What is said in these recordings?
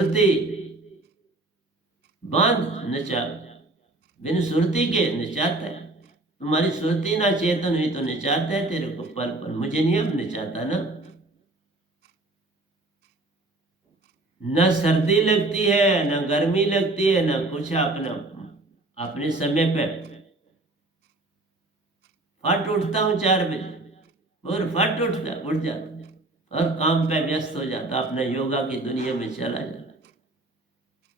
सुरती बांध नचा, बिन सुरती के नचाता है। तुम्हारी सुरती ना चेतन हुई तो नचाता है तेरे को पल पल, मुझे नहीं अब नचाता ना। न सर्दी लगती है न गर्मी लगती है न कुछ, अपने समय पे फट उठता हूँ 4 बजे और फट उठ जाता और काम पे व्यस्त हो जाता, अपने योगा की दुनिया में चला जाता।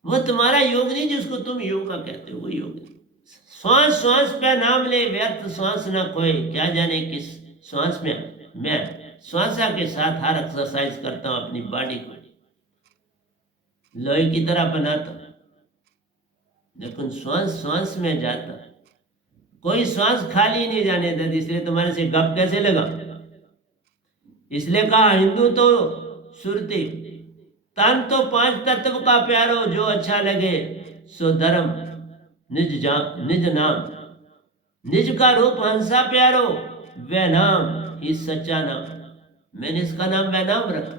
वो तुम्हारा योग नहीं जिसको तुम योगा कहते हो, वो योग नहीं। श्वास श्वास पे नाम ले, व्यर्थ श्वास न खोए, क्या जाने किस श्वास में मैं श्वासा के साथ हर एक्सरसाइज करता हूँ, अपनी बॉडी को लोहे की तरह बनाता हूँ, लेकिन श्वास श्वास में जाता, कोई श्वास खाली नहीं जाने देती। इसलिए तुम्हारे से गप कैसे लगा, इसलिए कहा हिंदू तो सुरती, तन तो 5 तत्व का प्यारो, जो अच्छा लगे सो धर्म, निज नाम, निज का रूप हंसा प्यारो, वह नाम ही सच्चा नाम। मैंने इसका नाम वह नाम रखा,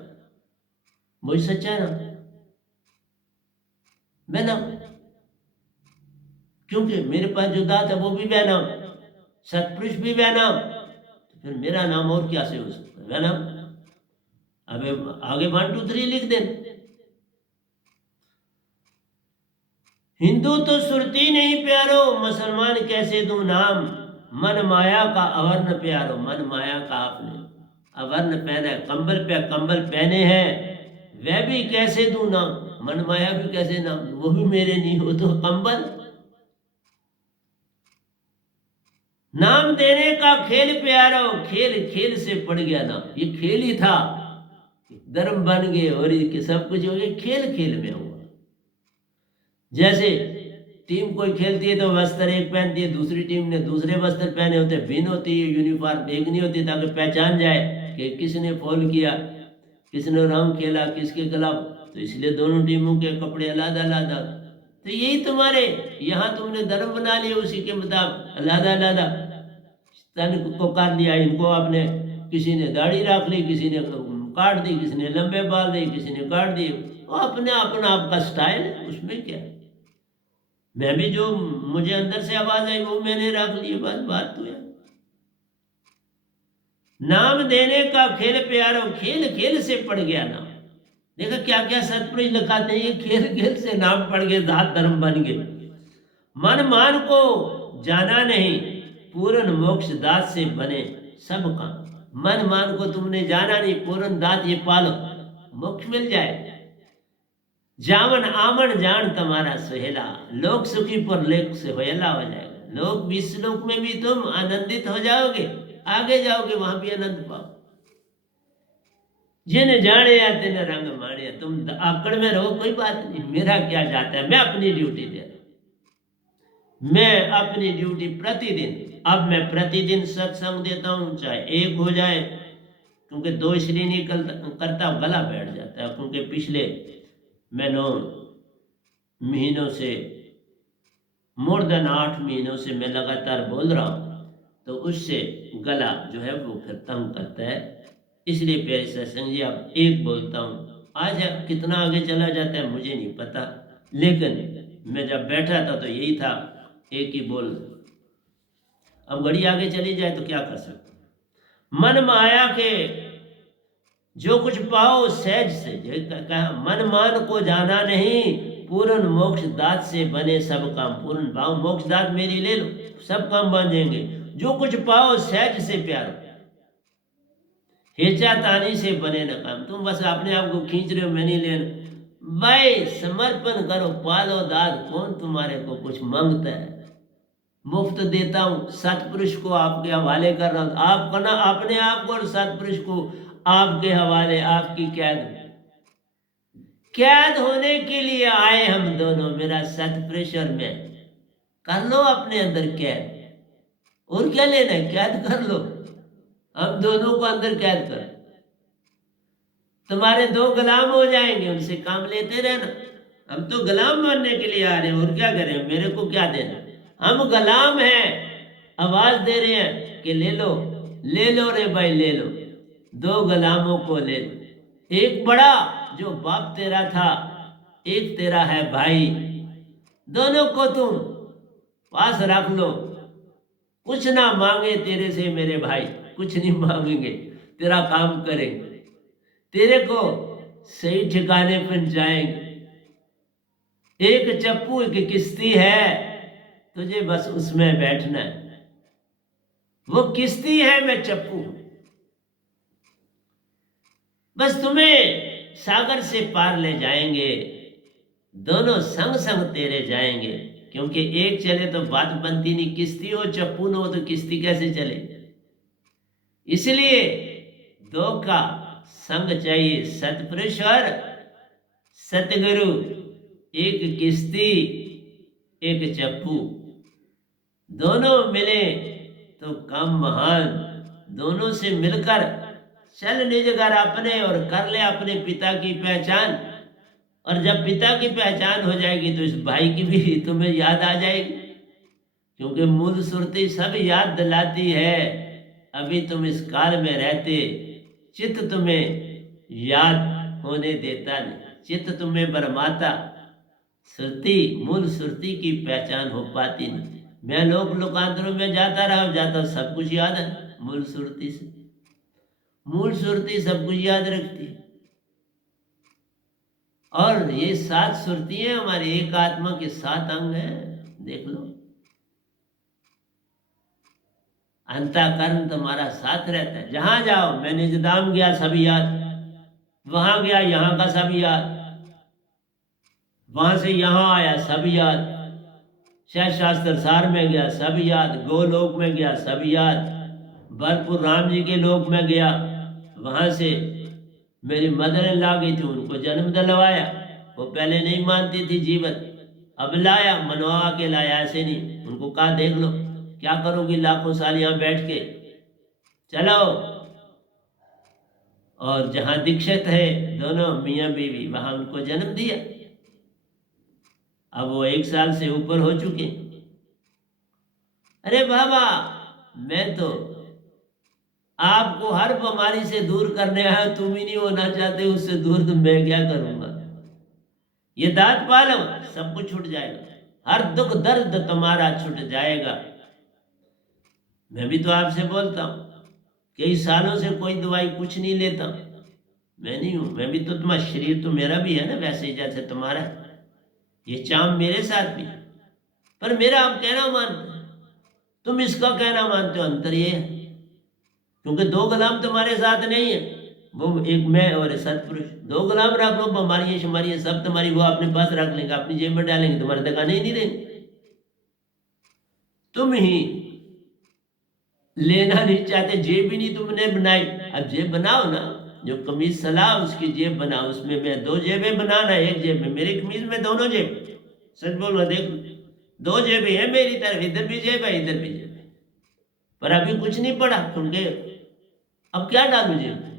मुझ सच्चा नाम वह नाम, क्योंकि मेरे पास जो दात है वो भी वह नाम, सतपुरुष भी वह नाम, तो फिर मेरा नाम और क्या से हो सकता है, वह नाम। अब आगे 1 2 3 लिख दे। हिंदू तो सुरती नहीं प्यारो, मुसलमान कैसे दूं नाम, मन माया का अवर्ण प्यारो। मन माया का आपने अवर्ण पहना है, कंबल पे कंबल पहने हैं, वह भी कैसे दूं नाम, मन माया भी कैसे नाम, वो भी मेरे नहीं हो तो कंबल। नाम देने का खेल प्यारो, खेल खेल से पड़ गया नाम, ये खेल ही था, धर्म बन गए और ये सब कुछ हो गया, खेल खेल में हुआ। जैसे टीम कोई खेलती है तो वस्त्र एक पहनती है, दूसरी टीम ने दूसरे वस्त्र पहने होते, भिन्न होती है, यूनिफॉर्म एक नहीं होती, ताकि पहचान जाए कि किसने फॉल किया, किसने रंग खेला, किसके खिलाफ, तो इसलिए दोनों टीमों के कपड़े अलग अलग। तो यही तुम्हारे यहाँ तुमने धर्म बना लिया, उसी के मुताबिक अलग अलग तन को कर लिया। इनको आपने, किसी ने दाढ़ी रख ली, किसी ने काट दी, किसी ने लंबे बाल दिए, किसी ने काट दिए, अपने अपना आपका स्टाइल है, उसमें क्या। मैं भी जो मुझे अंदर से आवाज आई वो मैंने रख ली, बस बात तो है। नाम देने का खेल प्यारो, खेल खेल से पड़ गया नाम। देखा क्या क्या सतपुरुष लिखाते हैं, खेल खेल से नाम पड़ गए, जात धर्म बन गए। मन मान को जाना नहीं, पूर्ण मोक्ष दात से बने सब काम। मन मान को तुमने जाना नहीं, पूर्ण दात ये पालो, मोक्ष मिल जाए। जावन आमन जान तुम्हारा सुहेला, लोक सुखी पर लेख से होयला हो जाएगा। लोक विश्वलोक में भी तुम आनंदित हो जाओगे, आगे जाओगे, वहां भी आनंद पाओ। जिन जाने या तेने रंग माने, तुम आकड़ में रहो कोई बात नहीं, मेरा क्या जाता है, मैं अपनी ड्यूटी दे रहा हूं, मैं अपनी ड्यूटी प्रतिदिन। अब मैं प्रतिदिन सत्संग देता हूं, चाहे एक हो जाए, क्योंकि 2 इसलिए नहीं करता, गला बैठ जाता है, क्योंकि पिछले मैं 9 महीनों से, मोर देन 8 महीनों से मैं लगातार बोल रहा हूँ, तो उससे गला जो है वो फिर तंग करता है। इसलिए प्यारे सत्संग जी, अब एक बोलता हूँ, आज कितना आगे चला जाता है मुझे नहीं पता, लेकिन मैं जब बैठा था तो यही था, एक ही बोल। अब घड़ी आगे चली जाए तो क्या कर सकते। मन माया के जो कुछ पाओ सहज से, कहा मन मान को जाना नहीं, पूर्ण मोक्ष दात से बने सब काम। पूर्ण भाव मोक्ष दात मेरी ले लो, सब काम बन जाएंगे। जो कुछ पाओ सहज से प्यारो, हेचा तानी से बने न काम। तुम बस अपने आप को खींच रहे हो, मैं नहीं लेना भाई, समर्पण करो, पालो दाद, कौन तुम्हारे को कुछ मांगता है। मुफ्त देता हूं, सतपुरुष को आपके हवाले कर रहा हूं, आप करना अपने आप को और सतपुरुष को आपके हवाले। आपकी कैद होने के लिए आए हम दोनों, मेरा सतपुरुष और मैं। कर लो अपने अंदर कैद, और क्या लेना है, कैद कर लो, हम दोनों को अंदर कैद कर। तुम्हारे 2 गुलाम हो जाएंगे, उनसे काम लेते रहना। हम तो गुलाम बनने के लिए आ रहे हैं, और क्या करें, मेरे को क्या देना, हम गुलाम हैं, आवाज दे रहे हैं कि ले लो रे भाई, ले लो। 2 गुलामों को ले लो, एक बड़ा जो बाप तेरा था एक तेरा है भाई, दोनों को तुम पास रख लो। कुछ ना मांगे तेरे से मेरे भाई, कुछ नहीं मांगेंगे, तेरा काम करेंगे, तेरे को सही ठिकाने पहुंचाएंगे। एक चप्पू एक किश्ती है, तुझे बस उसमें बैठना है। वो किश्ती है, मैं चप्पू हूं। बस तुम्हें सागर से पार ले जाएंगे, दोनों संग संग तेरे जाएंगे। क्योंकि एक चले तो बात बनती नहीं, किश्ती हो चप्पू न हो तो किश्ती कैसे चले। इसलिए दो का संग चाहिए, सतपुरुष और सतगुरु। एक किश्ती एक चप्पू, दोनों मिले तो काम महान। दोनों से मिलकर चल निज घर अपने और कर ले अपने पिता की पहचान। और जब पिता की पहचान हो जाएगी तो इस भाई की भी तुम्हें याद आ जाएगी। क्योंकि मूल सुरती सब याद दिलाती है, अभी तुम इस काल में रहते चित्त तुम्हें याद होने देता नहीं। चित्त तुम्हें बरमाता, सुरती मूल सुरती की पहचान हो पाती नहीं। मैं लोक लोकांतरों में जाता रहा, जाता सब कुछ याद है मूल सुरती से। मूल सुरती सब कुछ याद रखती है। और ये 7 सुरतियां हमारी एक आत्मा के 7 अंग हैं, देख लो। अंतःकरण तुम्हारा साथ रहता है, जहां जाओ। मैं निजधाम गया सब याद, वहां गया यहाँ का सब याद, वहां से यहाँ आया सब याद, शास्त्र सार में गया सब याद, गोलोक में गया सब याद, भरपूर राम जी के लोक में गया, वहां से मेरी मदर इन ला गई थी, उनको जन्म दिलवाया। वो पहले नहीं मानती थी जीवन, अब लाया, मनवा के लाया, ऐसे नहीं। उनको कहा देख लो क्या करोगी लाखों साल यहाँ बैठ के, चलो। और जहां दीक्षित है दोनों मियाँ बीवी, वहां उनको जन्म दिया। अब वो 1 साल से ऊपर हो चुके। अरे बाबा, मैं तो आपको हर बीमारी से दूर करने आया, तुम ही नहीं होना चाहते उससे दूर, तो मैं क्या करूंगा। ये दांत पालो, सब कुछ छूट जाएगा, हर दुख दर्द तुम्हारा छूट जाएगा। मैं भी तो आपसे बोलता हूं, कई सालों से कोई दवाई कुछ नहीं लेता। मैं नहीं हूं, मैं भी तो तुम्हारा शरीर तो मेरा भी है ना, वैसे ही जैसे तुम्हारा। ये चाम मेरे साथ भी, पर मेरा आप कहना मानते, तुम इसका कहना मानते हो। अंतर ये है, क्योंकि 2 गुलाम तुम्हारे साथ नहीं है, वो एक मैं और सतपुरुष। 2 गुलाम रख लो, बीमारियां शुमारियां सब तुम्हारी वो अपने पास रख लेंगे, अपनी जेब में डालेंगे, तुम्हारे दिखाने ही नहीं देंगे। तुम ही लेना नहीं चाहते, जेब ही नहीं तुमने बनाई। अब जेब बनाओ ना, जो कमीज सलाह उसकी जेब बनाओ, उसमें मैं 2 जेबें बनाना, एक जेब में मेरी कमीज में दोनों जेब। सच बोलो, देख 2 जेबें हैं मेरी तरफ, इधर भी जेब है इधर भी जेब है। पर अभी कुछ नहीं पड़ा, क्योंकि अब क्या डालू जेब में,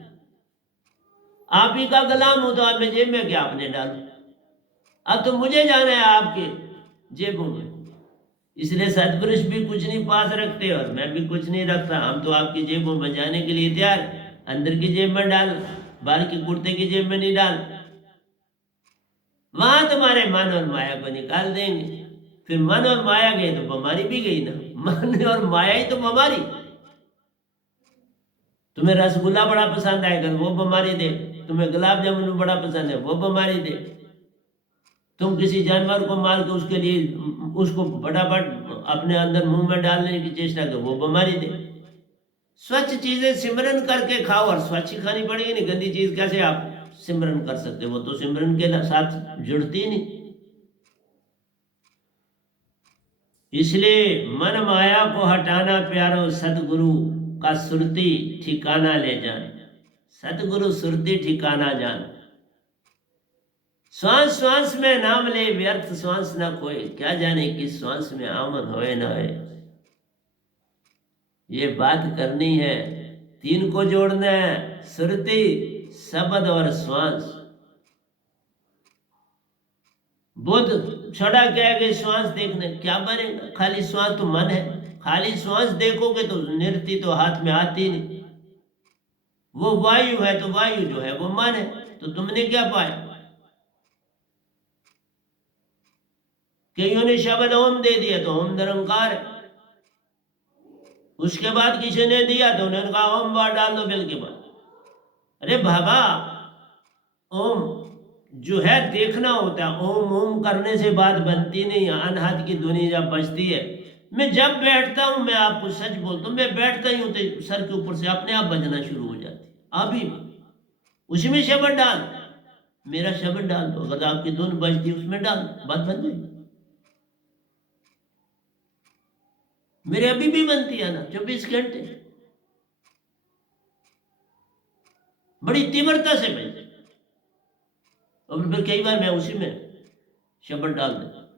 आप ही का गुलाम हो तो आप में जेब में क्या अपने डालू। अब तो मुझे जाना है आपके जेबों में। इसलिए सतपुरुष भी कुछ नहीं पास रखते और मैं भी कुछ नहीं रखता। हम तो आपकी जेबों में जाने के लिए तैयार, अंदर की जेब में डाल, बाहर की कुर्ते की जेब में नहीं डाल। वहां तुम्हारे मन और माया को निकाल देंगे। फिर मन और माया गए तो बीमारी भी गई ना, मन और माया ही तो बीमारी। तुम्हें रसगुल्ला बड़ा पसंद आएगा, वो बीमारी दे। तुम्हें गुलाब जामुन बड़ा पसंद है, वो बीमारी दे। तुम किसी जानवर को मार के उसके लिए उसको फटाफट अपने अंदर मुंह में डालने की चेष्टा करो, वो बीमारी दे। स्वच्छ चीजें सिमरन करके खाओ, और स्वच्छ ही खानी पड़ेगी, नहीं गंदी चीज कैसे आप सिमरन कर सकते, वो तो सिमरन के साथ जुड़ती नहीं। इसलिए मन माया को हटाना प्यारो, सतगुरु का सुरती ठिकाना ले जान। सतगुरु सुरती ठिकाना जान। श्वास श्वास में नाम ले, व्यर्थ श्वास न कोई, क्या जाने कि श्वास में आमन होए न होए। ये बात करनी है, 3 को जोड़ना है, सुरती, शब्द और श्वास। बुद्ध छोड़ा क्या गए श्वास देखने, क्या बनेगा। खाली श्वास तो मन है, खाली श्वास देखोगे तो नृत्य तो हाथ में आती नहीं। वो वायु है तो वायु जो है वो मन है, तो तुमने क्या पाया। कईयों ने शब्द ओम दे दिया तो ओम निरंकार है। उसके बाद किसी ने दिया तो उन्होंने कहा ओम बार डाल दो बिल के बाद। अरे बाबा, ओम जो है देखना होता है, ओम ओम करने से बात बनती नहीं है। अनहद की दुनिया जब बजती है, मैं जब बैठता हूं, मैं आपको सच बोलता हूं, मैं बैठता ही हूं तो सर के ऊपर से अपने आप बजना शुरू हो जाती है। अभी उसी में शब्द डाल, मेरा शब्द डाल दो, अगर आपकी धुन बजती है उसमें डाल, बात बन जाएगी। मेरे अभी भी बनती है ना 24 घंटे, बड़ी तीव्रता से बजती। और फिर कई बार मैं उसी में शब्द डाल देता,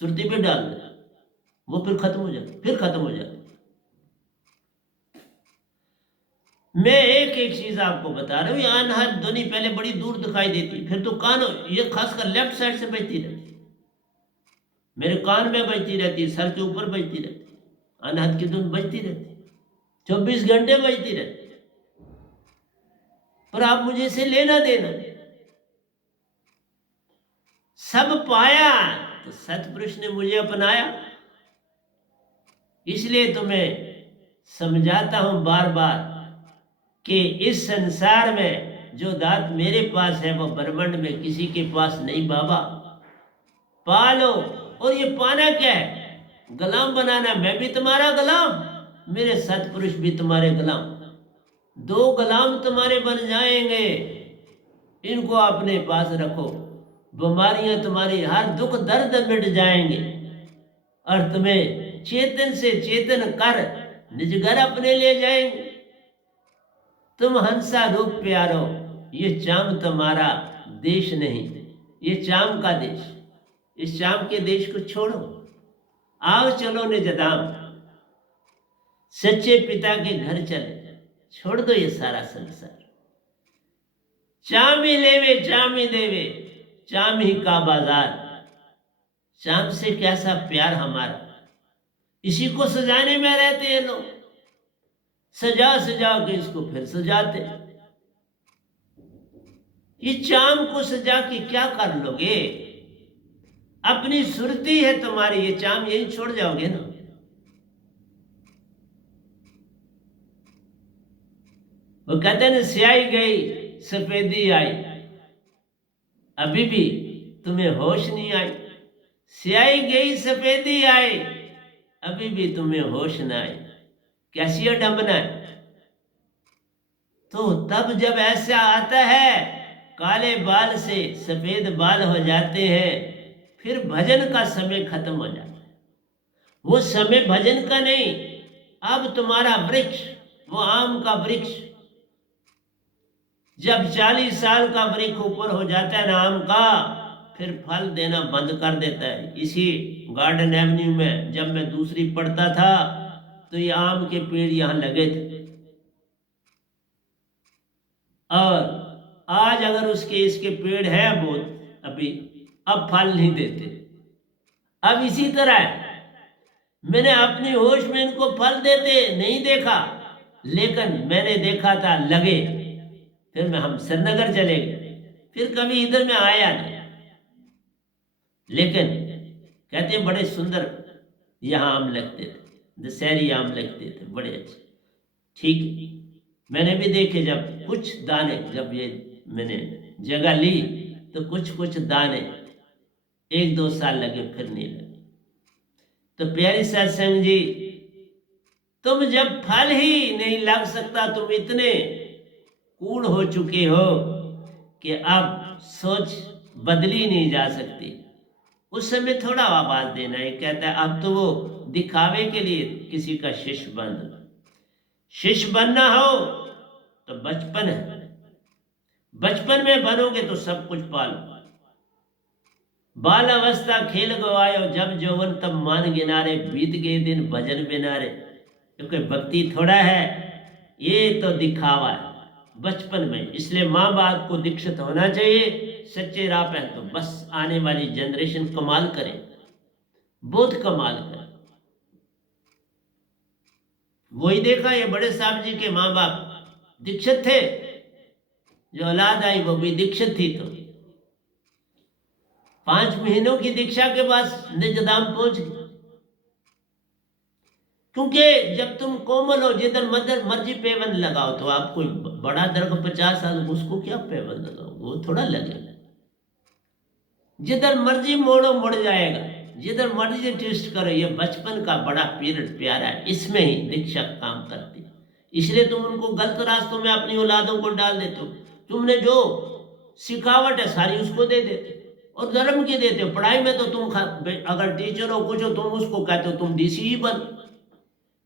सुरती पे डाल देता, वो फिर खत्म हो जाती, फिर खत्म हो जाती। मैं एक एक चीज आपको बता रहा हूँ। ये अनहद ध्वनि पहले बड़ी दूर दिखाई देती, फिर तो कान, ये खासकर लेफ्ट साइड से बजती रहती, मेरे कान में बजती रहती, सर के ऊपर बजती रहती, अनहद की धुन बजती रहती, 24 घंटे बजती रहती। पर आप मुझे इसे लेना देना, सब पाया तो सतपुरुष ने मुझे अपनाया। इसलिए तुम्हें समझाता हूं बार बार कि इस संसार में जो दात मेरे पास है वो ब्रह्मांड में किसी के पास नहीं। बाबा पालो, और ये पाना क्या है? गुलाम बनाना। मैं भी तुम्हारा गुलाम, मेरे सतपुरुष भी तुम्हारे गुलाम, दो गुलाम तुम्हारे बन जाएंगे। इनको अपने पास रखो, बीमारियां तुम्हारी, हर दुख दर्द मिट जाएंगे, और तुम्हें चेतन से चेतन कर निज घर अपने ले जाएंगे। तुम हंसा रूप प्यारो, ये चाम तुम्हारा देश नहीं, ये चाम का देश। इस चाम के देश को छोड़ो, आओ चलो निज धाम, सच्चे पिता के घर चले, छोड़ दो ये सारा संसार। चाम ही लेवे चाम ही देवे, चाम ही का बाजार। चाम से कैसा प्यार हमारा, इसी को सजाने में रहते हैं लोग, सजा सजा के इसको फिर सजाते। ये चाम को सजा के क्या कर लोगे? अपनी सुरती है तुम्हारी, ये चाम यही छोड़ जाओगे ना। वो कहते हैं ना, स्याही गई सफेदी आई, अभी भी तुम्हें होश नहीं आई। स्याही गई सफेदी आई, अभी भी तुम्हें होश ना आए। कैसी अडम्बना है। तो तब जब ऐसा आता है, काले बाल से सफेद बाल हो जाते हैं, फिर भजन का समय खत्म हो जाता है। वो समय भजन का नहीं, अब तुम्हारा वृक्ष, वो आम का वृक्ष, जब 40 साल का वृक्ष ऊपर हो जाता है ना आम का, फिर फल देना बंद कर देता है। इसी गार्डन एवेन्यू में जब मैं दूसरी पढ़ता था तो ये आम के पेड़ यहां लगे थे, और आज अगर उसके इसके पेड़ है बहुत, अभी अब फल नहीं देते। अब इसी तरह है, मैंने अपनी होश में इनको फल देते नहीं देखा, लेकिन मैंने देखा था लगे। फिर हम श्रीनगर चले गए, फिर कभी इधर में आया नहीं, लेकिन कहते बड़े सुंदर यहाँ आम लगते थे, दशहरी आम लगते थे, बड़े अच्छे। ठीक, मैंने भी देखे, जब कुछ दाने, जब ये मैंने जगह ली तो कुछ कुछ दाने 1-2 साल लगे, फिर नहीं लगे। तो प्यारी सत्संग जी, तुम जब फल ही नहीं लग सकता, तुम इतने कूड़ हो चुके हो कि अब सोच बदली नहीं जा सकती। उस समय थोड़ा आवाज देना है। कहता है अब तो वो दिखावे के लिए किसी का शिष्य बन, शिष्य बनना हो तो बचपन है, बचपन में बनोगे तो सब कुछ पालो। बाल अवस्था खेल गवायो, जब जौवन तब मान गिनारे, बीत गए दिन भजन बिनारे। क्योंकि भक्ति थोड़ा है, ये तो दिखावा है बचपन में। इसलिए माँ बाप को दीक्षित होना चाहिए, सच्चे राह पे। तो बस आने वाली जनरेशन कमाल करे, बहुत कमाल करे। वही देखा, ये बड़े साहब जी के माँ बाप दीक्षित थे, जो औलाद आई वो भी दीक्षित थी। तो 5 महीनों की दीक्षा के बाद निजधाम पहुंच गए। क्योंकि जब तुम कोमल हो, जिधर मदर मर्जी पेवन लगाओ, तो आप कोई बड़ा दरख्त 50 साल, उसको क्या पेवन लगाओ, वो थोड़ा लगेगा। जिधर मर्जी मोड़ो मुड़ जाएगा, जिधर मर्जी टेस्ट करो। ये बचपन का बड़ा पीरियड प्यारा है, इसमें ही दीक्षा काम करती है। इसलिए तुम उनको गलत रास्तों में अपनी औलादों को डाल देते हो। तुमने जो सिखावट है सारी उसको दे देते हो, और धर्म की देते हो। पढ़ाई में तो तुम अगर टीचर हो कुछ हो, तुम उसको कहते हो तुम डीसी ही बन,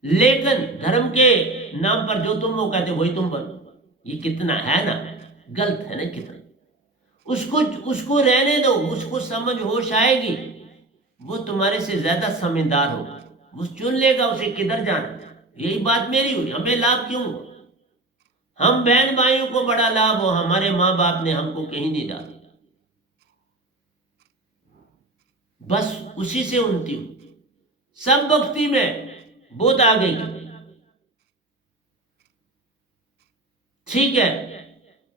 लेकिन धर्म के नाम पर जो तुम वो कहते हो वही तुम बनो। ये कितना है ना गलत है ना कितना। उसको उसको रहने दो, उसको समझ होश आएगी, वो तुम्हारे से ज्यादा समझदार होगा, वो चुन लेगा उसे किधर जाना। यही बात मेरी हुई। हमें लाभ क्यों हुआ? हम बहन भाइयों को बड़ा लाभ हो, हमारे माँ बाप ने हमको कहीं नहीं डाला, बस उसी से उन्नति हुई। सब भक्ति में बहुत आगे गए। ठीक है,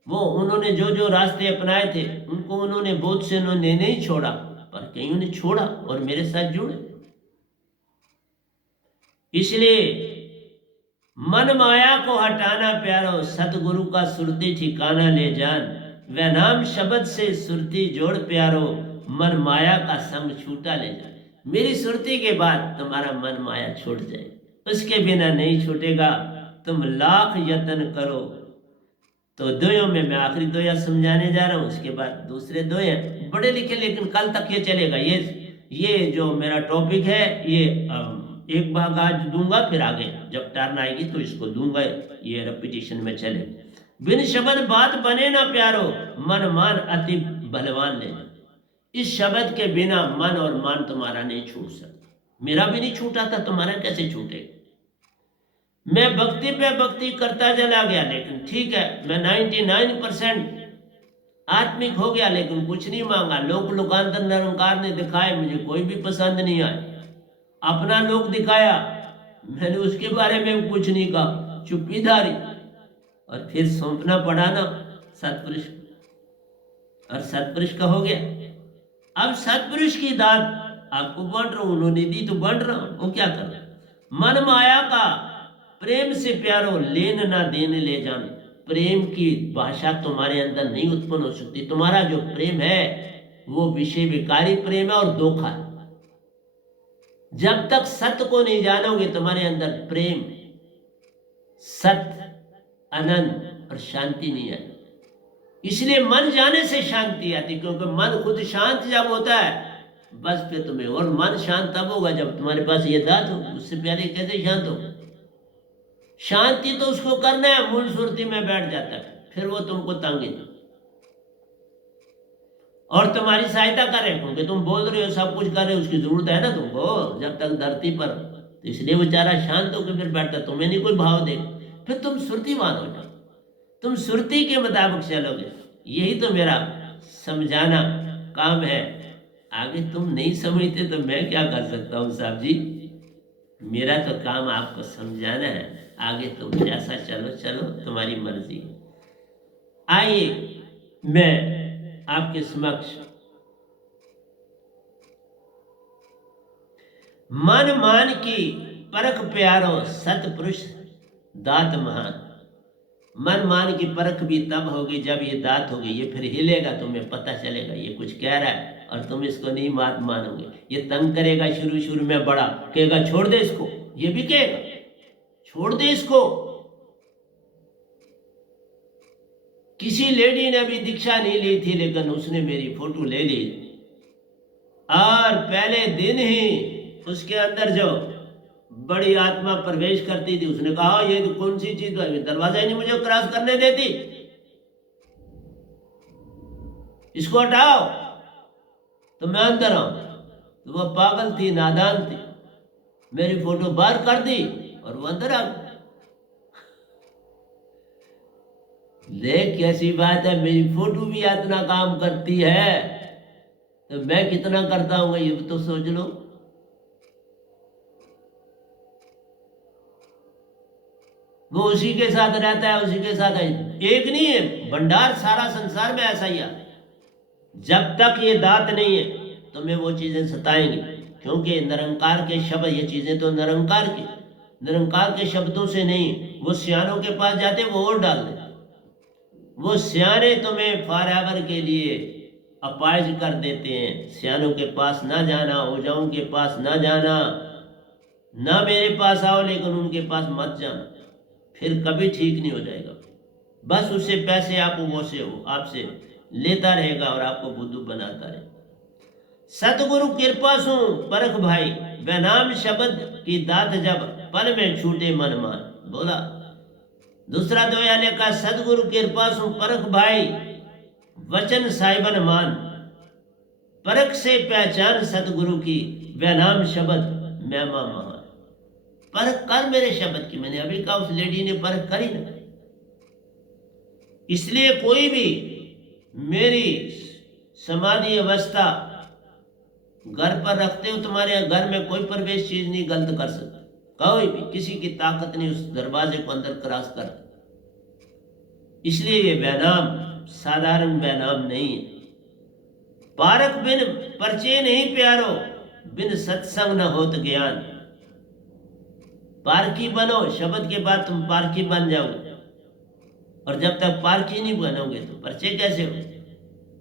वो उन्होंने जो जो रास्ते अपनाए थे उनको उन्होंने बहुत से उन्होंने नहीं छोड़ा, पर कहीं उन्हें छोड़ा और मेरे साथ जुड़े। इसलिए मन माया को हटाना प्यारो, सतगुरु का सुरती ठिकाना ले जान। वह नाम शब्द से सुरती जोड़ प्यारो, मन माया का संग छूटा ले जान। मेरी सुरती के बाद तुम्हारा मन माया छूट जाए, उसके बिना नहीं छूटेगा। तुम लाख यत्न करो। तो दोयों में मैं आखिरी दोया समझाने जा रहा हूँ, उसके बाद दूसरे दोया बड़े लिखे, लेकिन कल तक ये चलेगा। ये जो मेरा टॉपिक है, ये एक भाग आज दूंगा, फिर आगे जब टर्न आएगी तो इसको दूंगा, ये रेपिटेशन में चले। बिन शब्द बात बने ना प्यारो, मन मान अति बलवान ले। इस शब्द के बिना मन और मान तुम्हारा नहीं छूट सकता। मेरा भी नहीं छूटा था, तुम्हारा कैसे छूटेगा? मैं भक्ति पे भक्ति करता चला गया, लेकिन ठीक है, मैं 99% आत्मिक हो गया, लेकिन कुछ नहीं मांगा। लोक लोकांतर निरंकार ने दिखाए, मुझे कोई भी पसंद नहीं आया। अपना लोक दिखाया, मैंने उसके बारे में कुछ नहीं कहा, चुप्पीदारी। और फिर सौंपना पड़ा ना सतपुरुष, और सतपुरुष का हो गया। अब सतपुरुष की दात आपको बांट रहा हूं, उन्होंने दी तो बांट रहा हूं। वो क्या कर रहा? मन माया का प्रेम से प्यारो, लेन ना देने ले जान। प्रेम की भाषा तुम्हारे अंदर नहीं उत्पन्न हो सकती। तुम्हारा जो प्रेम है वो विषय विकारी प्रेम है और धोखा है। जब तक सत्य को नहीं जानोगे, तुम्हारे अंदर प्रेम, सत्य, आनंद और शांति नहीं आती। इसलिए मन जाने से शांति आती, क्योंकि मन खुद शांत जब होता है, बस फिर तुम्हें, और मन शांत तब होगा जब तुम्हारे पास ये दात हो। उससे प्यारे कैसे शांत हो? शांति तो उसको करना है, मूल सुरती में बैठ जाता है, फिर वो तुमको तंग और तुम्हारी सहायता करे, क्योंकि तुम बोल रहे हो, सब कुछ कर रहे हो, उसकी जरूरत है ना तुमको जब तक धरती पर। तो इसलिए बेचारा शांत होकर फिर बैठता, तुम्हें नहीं कोई भाव दे, फिर तुम सुरतीवान हो जाओ, तुम सुरती के मुताबिक चलोगे। यही तो मेरा समझाना काम है। आगे तुम नहीं समझते तो मैं क्या कर सकता हूँ साहब जी? मेरा तो काम आपको समझाना है, आगे तुम जैसा चलो चलो, तुम्हारी मर्जी। आइए मैं आपके समक्ष मन मान की परख प्यारो, सतपुरुष दात महान। मन मान की परख भी तब होगी जब ये दात होगी, ये फिर हिलेगा, तुम्हें पता चलेगा ये कुछ कह रहा है और तुम इसको नहीं बात मानोगे। ये तंग करेगा शुरू शुरू में, बड़ा कहेगा छोड़ दे इसको, ये भी कहेगा छोड़ दे इसको। किसी लेडी ने भी दीक्षा नहीं ली थी, लेकिन उसने मेरी फोटो ले ली, और पहले दिन ही उसके अंदर जो बड़ी आत्मा प्रवेश करती थी, उसने कहा ये तो कौन सी चीज है, दरवाजा ही नहीं मुझे क्रॉस करने देती, इसको हटाओ। तो मैं अंदर आऊं, तो वह पागल थी, नादान थी, मेरी फोटो बाहर कर दी और वो अंदर आ गई। देख कैसी बात है, मेरी फोटो भी इतना काम करती है, तो मैं कितना करता हूँ ये तो सोच लो। वो उसी के साथ रहता है, उसी के साथ है, एक नहीं है भंडार, सारा संसार में ऐसा ही है। जब तक ये दांत नहीं है तुम्हें वो चीजें सताएंगी, क्योंकि निरंकार के शब्द, ये चीजें तो निरंकार के शब्दों से नहीं। वो सियानों के पास जाते वो और डाल देते, वो सियाने तुम्हें फॉरएवर के लिए अपाइज कर देते हैं। सियानों के पास ना जाना, ओझाओं के पास ना जाना, ना मेरे पास आओ लेकिन उनके पास मत जाना, फिर कभी ठीक नहीं हो जाएगा। बस उससे पैसे आप वो से हो आपसे लेता रहेगा और आपको बुद्धू बनाता रहेगा। सतगुरु कृपा सु परख भाई, वह नाम शब्द की दात जब पल में छूटे मन मान। बोला दूसरा दोया लिखा, सतगुरु कृपा सु परख भाई, वचन साहिबन मान। परख से पहचान सतगुरु की, वह नाम शब्द महिमा महान। परख कर मेरे शब्द की, मैंने अभी कहा उस लेडी ने परख करी ना। इसलिए कोई भी मेरी समाधि अवस्था घर पर रखते हो, तुम्हारे घर में कोई प्रवेश चीज नहीं गलत कर सकता, कोई भी, किसी की ताकत नहीं उस दरवाजे को अंदर क्रॉस कर। इसलिए ये बैनाम साधारण बैनाम नहीं है। पारक बिन परचे नहीं प्यारो, बिन सत्संग न होत ज्ञान। पारकी बनो, शब्द के बाद तुम पारकी बन जाओगे, और जब तक पारकी नहीं बनोगे तो परचे कैसे हो।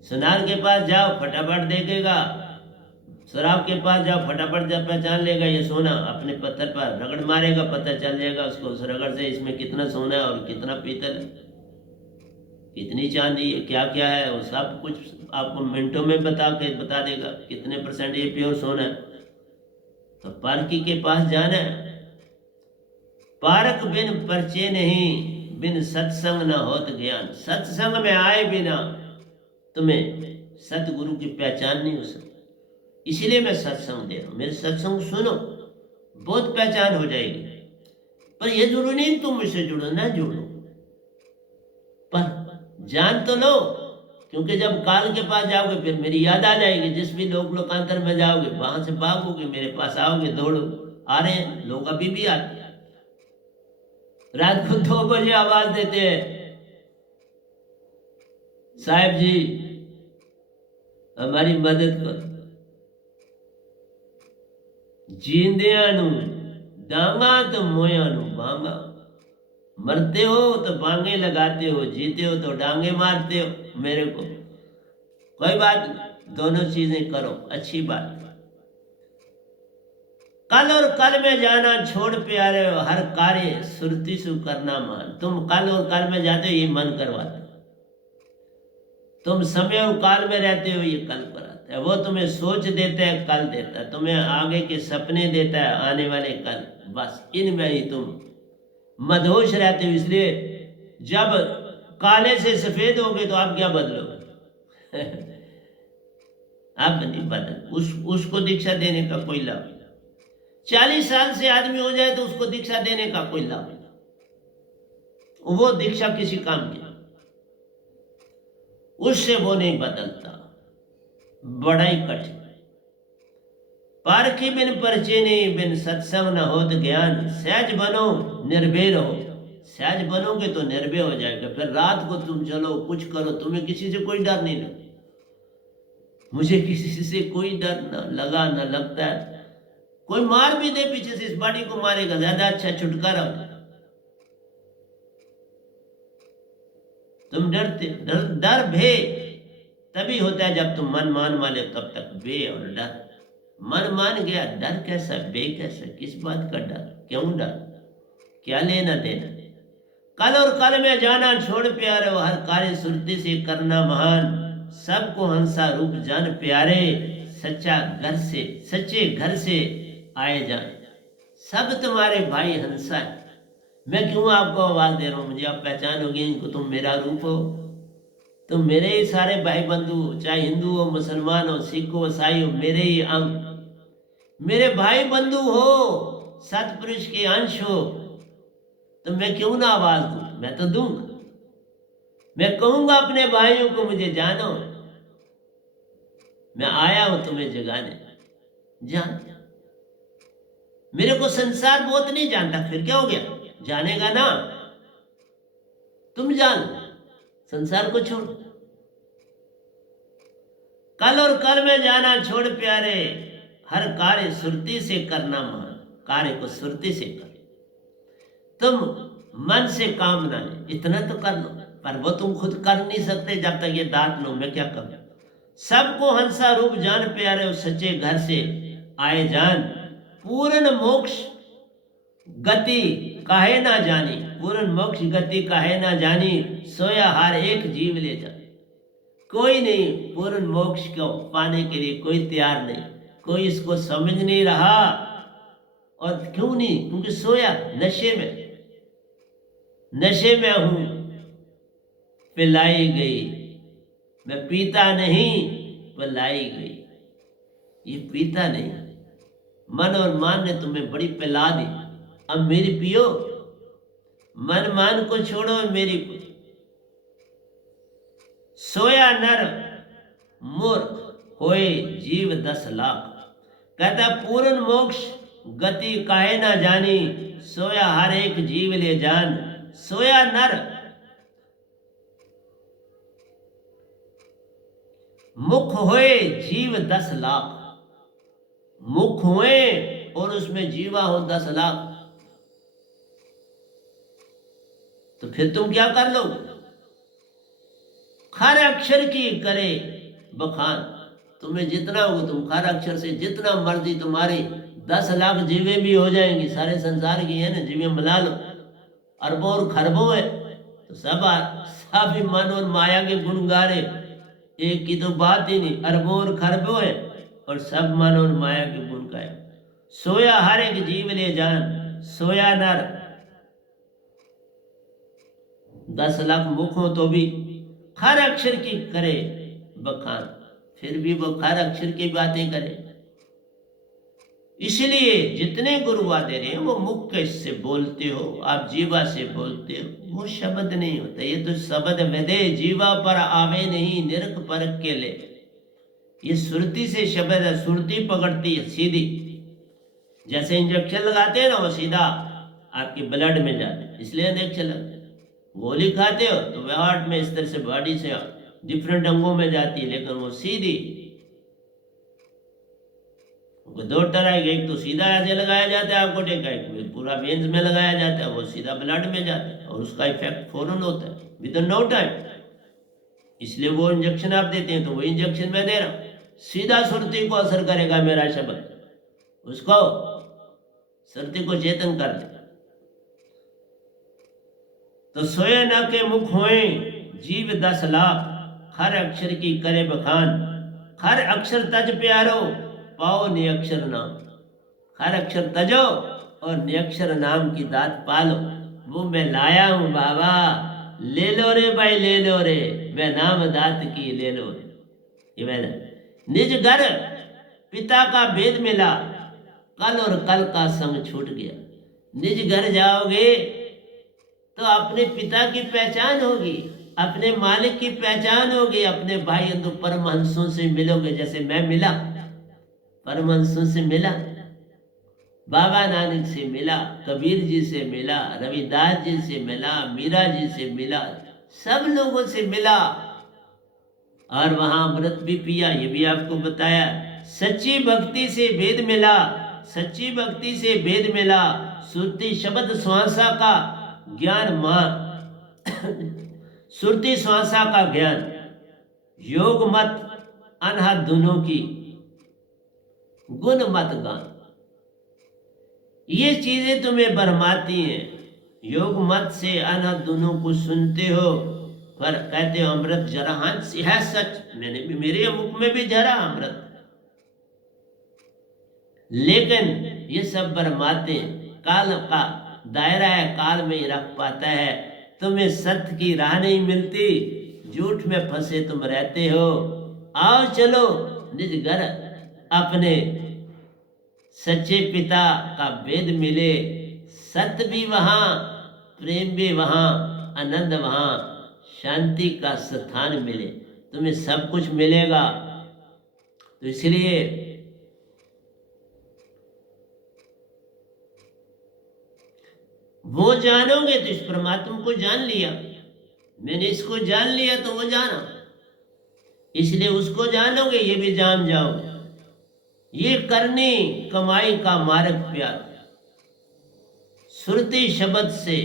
सुनार के पास जाओ फटाफट देखेगा, शराब के पास जाओ फटाफट जब पहचान लेगा ये सोना, अपने पत्थर पर रगड़ मारेगा पता चल जाएगा उसको उस रगड़ से इसमें कितना सोना है और कितना पीतल है, कितनी चांदी है, क्या क्या है, वो सब कुछ आपको मिनटों में बता देगा कितने % ये प्योर सोना है। तो पारकी के पास जाना है। पारक बिन परचे नहीं, बिन सत्संग न होत ज्ञान। सत्संग में आए बिना तुम्हें सतगुरु की पहचान नहीं हो सकती। इसलिए मैं सत्संग दे रहा हूं, मेरे सत्संग सुनो, बहुत पहचान हो जाएगी। पर यह जरूरी नहीं तुम मुझसे जुड़ो ना जुड़ो, पर जान तो लो, क्योंकि जब काल के पास जाओगे फिर मेरी याद आ जाएगी। जिस भी लोकांतर में जाओगे वहां से भागोगे, मेरे पास आओगे, दौड़ो। आ रहे हैं लोग, अभी भी आते हैं, रात को 2 बजे आवाज देते हैं, साहब जी हमारी मदद करो। जींदिया डांगा तो मोया बांगा। मरते हो तो बांगे लगाते हो, जीते हो तो डांगे मारते हो मेरे को। कोई बात नहीं, दोनों चीजें करो, अच्छी बात। कल और कल में जाना छोड़ प्यारे हो, हर कार्य सुरती सु करना मान। तुम कल और कल में जाते हो ये मन करवाते, तुम समय और काल में रहते हो ये कल पर आता है। वो तुम्हें सोच देता है कल देता है, तुम्हें आगे के सपने देता है आने वाले कल। बस इनमें ही तुम मदहोश रहते हो। इसलिए जब काले से सफेद होगे तो आप क्या बदलोगे? आप नहीं बदल। उसको दीक्षा देने का कोई लाभ नहीं। 40 साल से आदमी हो जाए तो उसको दीक्षा देने का कोई लाभ नहीं, वो दीक्षा किसी काम की, उससे वो नहीं बदलता। बड़ा ही कठिन। पारखी बिन परचे नहीं, बिन सत्संग न होत ज्ञान। सहज बनो निर्भय रहो, सहज बनोगे तो निर्भय हो जाएगा। फिर रात को तुम चलो कुछ करो, तुम्हें किसी से कोई डर नहीं लगता। मुझे किसी से कोई डर न लगा न लगता है। कोई मार भी दे पीछे से, इस बॉडी को मारेगा, ज्यादा अच्छा छुटकारा हो जाए। तुम डरते, डर भय तभी होता है जब तुम मन मान वाले, तब तक भय और डर। मन मान गया, डर कैसा, भय कैसा, किस बात का डर, क्यों डर, क्या लेना देना। कल और कल में जाना छोड़ प्यारे, हर कार्य सुरती से करना महान। सबको हंसा रूप जान प्यारे, सच्चा घर से सच्चे घर से आए जान। सब तुम्हारे भाई हंसा है। मैं क्यों आपको आवाज दे रहा हूं, मुझे आप पहचानोगे इनको, तुम मेरा रूप हो, तुम मेरे ही सारे भाई बंधु, चाहे हिंदू हो, मुसलमान हो, सिख हो, ईसाई हो, मेरे ही अंग, मेरे भाई बंधु हो, सतपुरुष के अंश हो। तो मैं क्यों ना आवाज दूं, मैं तो दूंगा। मैं कहूंगा अपने भाइयों को मुझे जानो, मैं आया हूं तुम्हें जगाने। जान, मेरे को संसार बहुत नहीं जानता, फिर क्या हो गया, जानेगा ना। तुम जान, संसार को छोड़। कल और कल में जाना छोड़ प्यारे, हर कार्य सुरती से करना मान, कार्य को सुरती से कर। तुम मन से काम ना ले, इतना तो कर लो, पर वो तुम खुद कर नहीं सकते जब तक ये दांत लो, मैं क्या करूं। सबको हंसा रूप जान प्यारे, उस सच्चे घर से आए जान। पूर्ण मोक्ष गति काहे ना जानी, पूर्ण मोक्ष गति काहे ना जानी, सोया हर एक जीव ले जा। कोई नहीं पूर्ण मोक्ष को पाने के लिए कोई तैयार नहीं, कोई इसको समझ नहीं रहा। और क्यों नहीं, क्योंकि सोया नशे में हूं, पिलाई गई, मैं पीता नहीं पिलाई गई। ये पीता नहीं, मन और मान ने तुम्हें बड़ी पिला दी, अब मेरी पियो। मन मान को छोड़ो, मेरी पियो। सोया नर मूर्ख होए जीव 10 लाख, कहता पूर्ण मोक्ष गति काहे ना जानी, सोया हर एक जीव ले जान। सोया नर मुख होए जीव 10 लाख, मुख हुए और उसमें जीवा हो 10 लाख, तो फिर तुम क्या कर लो। हर अक्षर की करे बखान, तुम्हें जितना हो तुम हर अक्षर से जितना मर्जी, तुम्हारी 10 लाख जीवें भी हो जाएंगी, सारे संसार की है ना जीवें मिला लो, अरबों और खरबों है, तो सब ही मन और माया के गुण गा रहे। एक की तो बात ही नहीं, अरबों और खरबों है और सब मन और माया के गुण गाए। सोया हर एक जीव ले जान, सोया नर 10 लाख मुख हो तो भी हर अक्षर की करे बखान, फिर भी वो हर अक्षर की बातें करे। इसलिए जितने गुरुआ दे रहे हैं वो मुख से बोलते हो, आप जीवा से बोलते हो, वो शब्द नहीं होता। ये तो शब्द वेदे जीवा पर आवे नहीं, निरख परख के ले। ये सुरती से शब्द है, सुरती पकड़ती है सीधी। जैसे इंजेक्शन लगाते हैं ना, वो सीधा आपके ब्लड में जाते हैं, इसलिए इंजेक्शन लगते हैं। गोली खाते हो तो वह हार्ट में इस तरह से बॉडी से डिफरेंट अंगों में जाती है, लेकिन वो सीधी। दो तरह की, एक तो सीधा ऐसे लगाया जाता है आपको टेका, एक पूरा वेन्स में लगाया जाता है, वो सीधा ब्लड में जाता है और उसका इफेक्ट फौरन होता है विद इन नो टाइम। इसलिए वो इंजेक्शन आप देते हैं तो वो इंजेक्शन में दे रहा, सीधा सुरती को असर करेगा मेरा शब्द, उसको सुरती को चेतन कर दे। तो सोए न के मुख होए जीव 10 लाख, हर अक्षर की करे बखान। हर अक्षर तज प्यारो पाओ निअक्षर नाम, हर अक्षर तजो और निअक्षर नाम की दात पालो। वो मैं लाया हूं बाबा, ले लो रे भाई ले लो रे, मैं नाम दात की ले लो रे। ये मैंने निज घर पिता का भेद मिला, कल और कल का संग छूट गया। निज घर जाओगे तो अपने पिता की पहचान होगी, अपने मालिक की पहचान होगी, अपने भाई बंधु परमहंसों से मिलोगे। जैसे मैं मिला, परमहंसों से मिला, बाबा नानक से मिला, कबीर जी से मिला, रविदास जी से मिला, मीरा जी से मिला, सब लोगों से मिला और वहां अमृत भी पिया, ये भी आपको बताया। सच्ची भक्ति से भेद मिला, सच्ची भक्ति से भेद मिला, सुरती शब्द श्वासा का ज्ञान मान सुरती श्वासा का ज्ञान, योग मत अनहद दोनों की गुण मत गान। ये चीजें तुम्हें बरमाती हैं, योग मत से अनहद दोनों को सुनते हो, पर कहते हो अमृत जरा हंस है सच, मैंने भी मेरे मुख में भी जरा अमृत, लेकिन ये सब बरमाते काल का दायरा है, काल में ही रख पाता है। तुम्हें सत्य की राह नहीं मिलती, झूठ में फंसे तुम रहते हो। आओ चलो निज घर, अपने सच्चे पिता का भेद मिले, सत्य भी वहां, प्रेम भी वहां, आनंद वहां, शांति का स्थान मिले, तुम्हें सब कुछ मिलेगा। तो इसलिए वो जानोगे तो इस परमात्मा को जान लिया, मैंने इसको जान लिया तो वो जाना। इसलिए उसको जानोगे ये भी जान जाओगे। ये करनी कमाई का मार्ग प्यार, सुरती शब्द से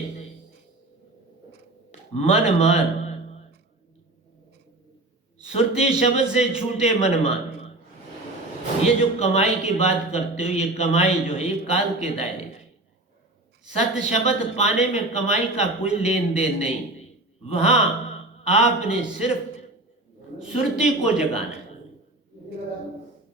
मन मान, सुरती शब्द से छूटे मन मान। ये जो कमाई की बात करते हो, ये कमाई जो है ये काल के दायरे की। सत शब्द पाने में कमाई का कोई लेन देन नहीं। वहां आपने सिर्फ सुरती को जगाना है।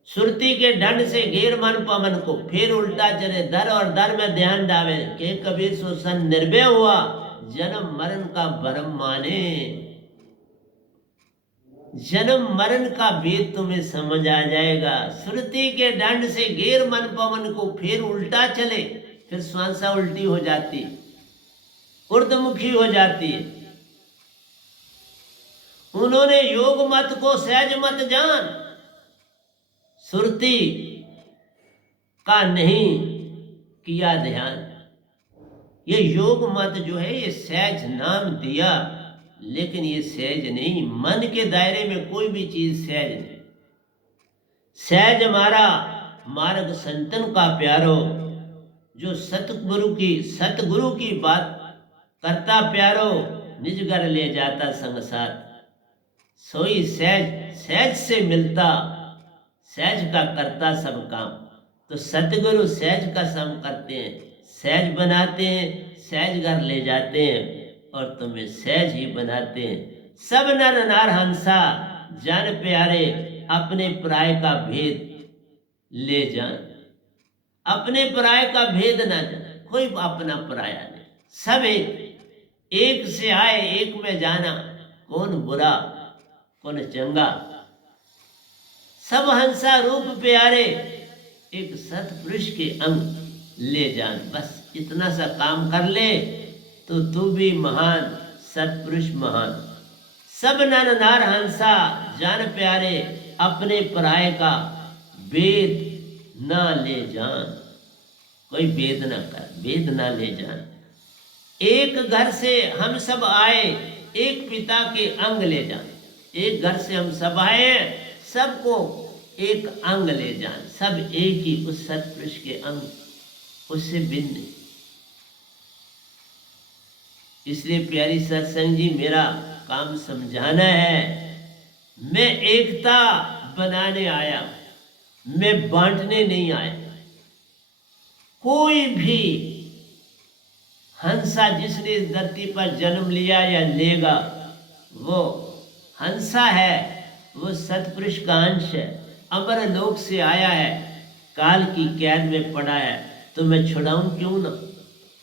सुरती के दंड से घेर मन पवन को, फिर उल्टा चले दर और दर में ध्यान डावे के कबीर सो सन निर्भय हुआ, जन्म मरण का भरम माने। जन्म मरण का भेद तुम्हें समझ आ जाएगा। सुरती के दंड से घेर मन पवन को, फिर उल्टा चले, फिर श्वासा उल्टी हो जाती, उर्दमुखी हो जाती है। उन्होंने योग मत को सहज मत जान, सुरती का नहीं किया ध्यान। ये योग मत जो है ये सहज नाम दिया, लेकिन ये सहज नहीं। मन के दायरे में कोई भी चीज सहज नहीं। सहज हमारा मार्ग संतन का प्यारो, जो सतगुरु की बात करता प्यारो, निज घर ले जाता संसार। सोई सहज सहज से मिलता, सहज का करता सब काम। तो सतगुरु सहज का सम करते हैं, सहज बनाते हैं, सहज घर ले जाते हैं और तुम्हें सहज ही बनाते हैं। सब नर नार हंसा जान प्यारे, अपने पराय का भेद ले जान। अपने पराय का भेद ना जान, कोई अपना पराया नहीं। सब एक से आए एक में जाना, कौन बुरा कौन चंगा। सब हंसा रूप प्यारे, एक सतपुरुष के अंग ले जान। बस इतना सा काम कर ले तो तू भी महान, सतपुरुष महान। सब नर नार हंसा जान प्यारे, अपने पराये का भेद ना ले जान। कोई भेद ना कर, भेद ना ले जान। एक घर से हम सब आए, एक पिता के अंग ले जान। एक घर से हम सब आए, सबको एक अंग ले जान। सब एक ही उस सतपुरुष के अंग, उससे भिन्न नहीं। इसलिए प्यारी सत्संग जी, मेरा काम समझाना है। मैं एकता बनाने आया, मैं बांटने नहीं आया। कोई भी हंसा जिसने इस धरती पर जन्म लिया या लेगा, वो हंसा है, वो सतपुरुष का अंश है, अमर लोक से आया है, काल की कैद में पड़ा है। तो मैं छुड़ाऊं क्यों ना?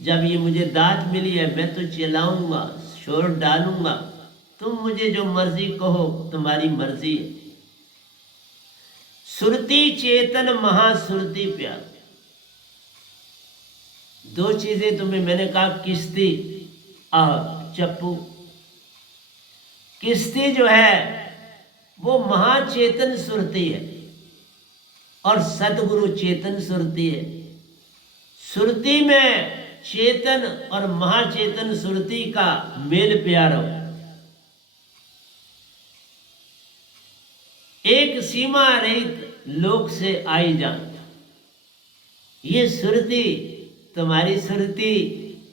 जब ये मुझे दात मिली है, मैं तो चिल्लाऊंगा, शोर डालूंगा। तुम मुझे जो मर्जी कहो, तुम्हारी मर्जी है। सुरती चेतन महासुरती प्यार, दो चीजें तुम्हें मैंने कहा, किश्ती और चप्पू। किश्ती जो है वो महाचेतन सुरती है और सतगुरु चेतन सुरती है। सुरती में चेतन और महाचेतन सुरती का मेल प्यार हो। एक सीमा रहित लोक से आई जान। ये सुरती तुम्हारी सुरती,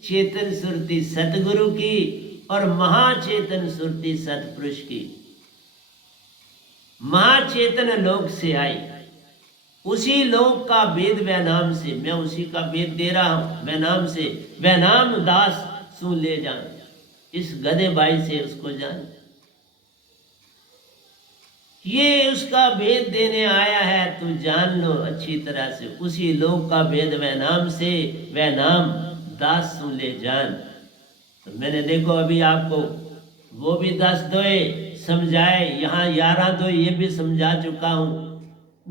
चेतन सुरती सतगुरु की और महाचेतन सुरती सतपुरुष की। महाचेतन लोक से आई, उसी लोक का वेद वह नाम से, मैं उसी का वेद दे रहा हूं वह नाम से। वह नाम दास सु ले जान, इस गधे भाई से उसको जान। ये उसका भेद देने आया है, तू जान लो अच्छी तरह से। उसी लोक का भेद वह नाम से, वह नाम दास सु ले जान। तो मैंने देखो अभी आपको वो भी 10 दोए समझाए, यहाँ 11 दो ये भी समझा चुका हूँ।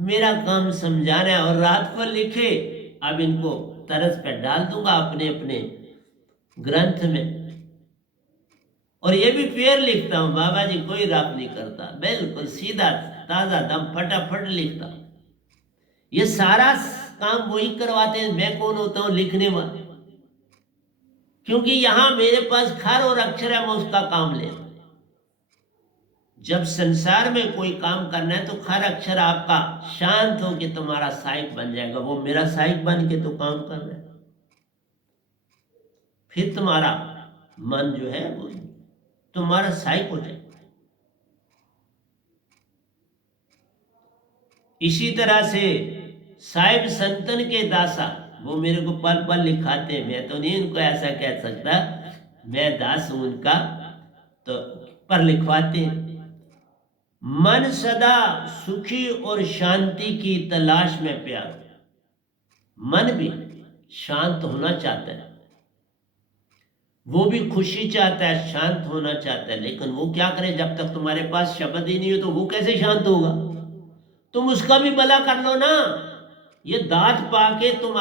मेरा काम समझाना है और रात को लिखे, अब इनको तरस पर डाल दूंगा अपने अपने ग्रंथ में। और ये भी फेर लिखता हूँ बाबा जी, कोई रात नहीं करता, बिल्कुल सीधा ताजा दम फटाफट लिखता। ये सारा काम वही करवाते हैं, मैं कौन होता हूँ लिखने वाला? क्योंकि यहां मेरे पास खर और अक्षर है, मैं उसका काम ले। जब संसार में कोई काम करना है तो खर अक्षर आपका शांत हो के तुम्हारा सहायक बन जाएगा। वो मेरा सहायक बन के तो काम कर रहा है, फिर तुम्हारा मन जो है वो तुम्हारा सहायक हो जाएगा। इसी तरह से साहिब संतन के दासा, वो मेरे को पल पल लिखाते हैं, मैं तो नहीं उनको ऐसा कह सकता, मैं दास हूं उनका, तो पर लिखवाते हैं। मन सदा सुखी और शांति की तलाश में प्यार, मन भी शांत होना चाहता है, वो भी खुशी चाहता है, शांत होना चाहता है, लेकिन वो क्या करे, जब तक तुम्हारे पास शब्द ही नहीं हो तो वो कैसे शांत होगा। तुम उसका भी भला कर लो ना, ये दांत पाके तुम